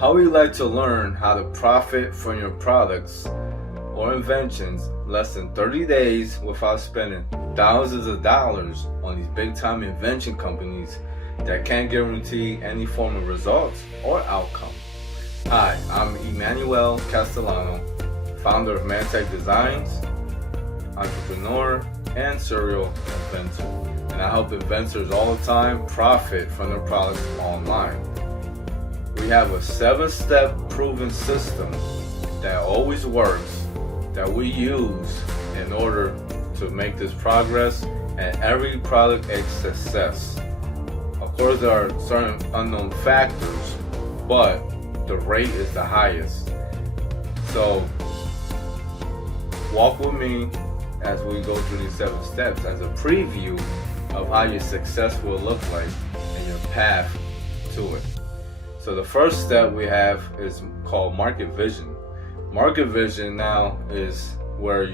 How would you like to learn how to profit from your products or inventions less than 30 days without spending thousands of dollars on these big time invention companies that can't guarantee any form of results or outcome? Hi, I'm Emanuel Castellano, founder of Mantech Designs, entrepreneur, and serial inventor. And I help inventors all the time profit from their products online. We have a 7-step proven system that always works that we use in order to make this progress and every product a success. Of course, there are certain unknown factors, but the rate is the highest. So walk with me as we go through these 7 steps as a preview of how your success will look like and your path to it. So the first step we have is called market vision. Market vision now is where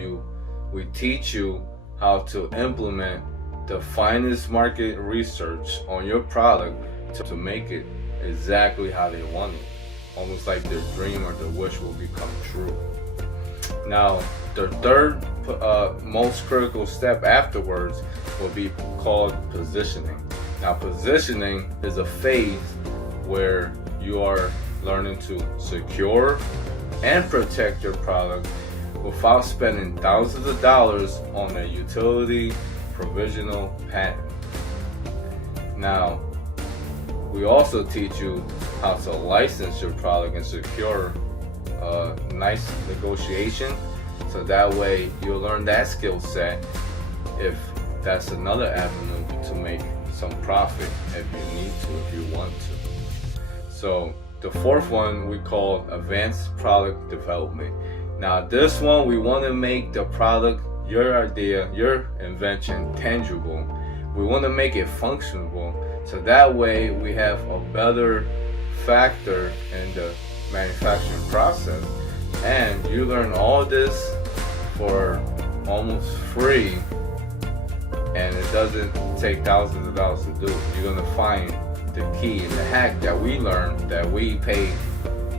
we teach you how to implement the finest market research on your product to make it exactly how they want it. Almost like their dream or their wish will become true. Now, the third most critical step afterwards will be called positioning. Now, positioning is a phase where you are learning to secure and protect your product without spending thousands of dollars on a utility provisional patent. Now, we also teach you how to license your product and secure a nice negotiation, so that way you'll learn that skill set if that's another avenue to make some profit if you need to, if you want to. So the fourth one we call advanced product development. Now this one, we want to make the product, your idea, your invention tangible. We want to make it functional, so that way we have a better factor in the manufacturing process. And you learn all this for almost free, and it doesn't take thousands of dollars to do it. You're gonna find the key and the hack that we learned, that we paid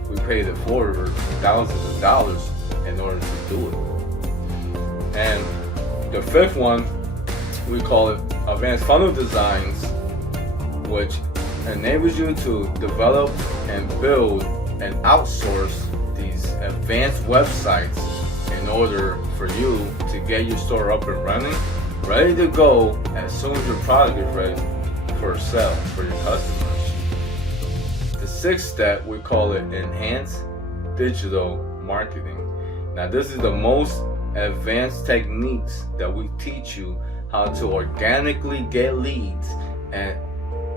the forward thousands of dollars in order to do it. And the fifth one, we call it advanced funnel designs, which enables you to develop and build and outsource these advanced websites in order for you to get your store up and running, ready to go as soon as your product is ready for sale for your customers. The sixth step, we call it enhanced digital marketing. Now this is the most advanced techniques that we teach you how to organically get leads and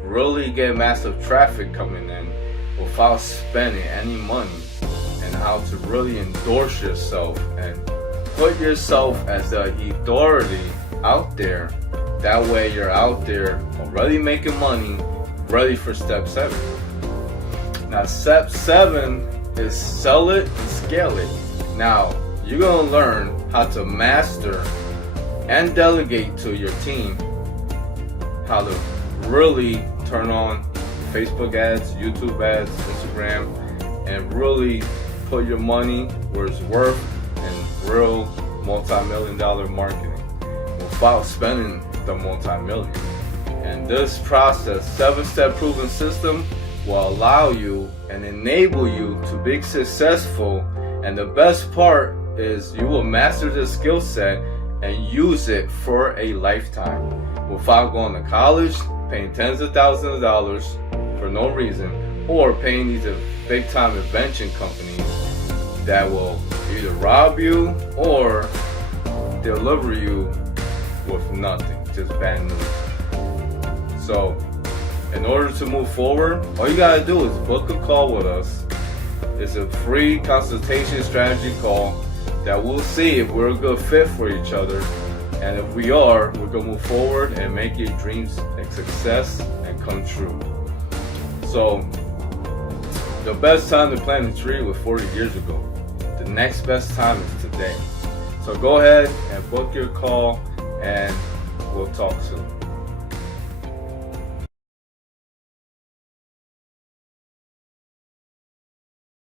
really get massive traffic coming in without spending any money, and how to really endorse yourself and put yourself as the authority out there. That way you're out there already making money, ready for step 7. Now step 7 is sell it and scale it. Now you're gonna learn how to master and delegate to your team how to really turn on Facebook ads, YouTube ads, Instagram, and really put your money where it's worth in real multi-million-dollar marketing without spending the multi-million. And this process, 7-step proven system, will allow you and enable you to be successful. And the best part is you will master this skill set and use it for a lifetime without going to college, paying tens of thousands of dollars for no reason, or paying these big time invention companies that will either rob you or deliver you with nothing, just bad news. So in order to move forward, all you gotta do is book a call with us. It's a free consultation strategy call that we'll see if we're a good fit for each other. And if we are, we're gonna move forward and make your dreams a success and come true. So the best time to plant a tree was 40 years ago. The next best time is today. So go ahead and book your call, and we'll talk soon.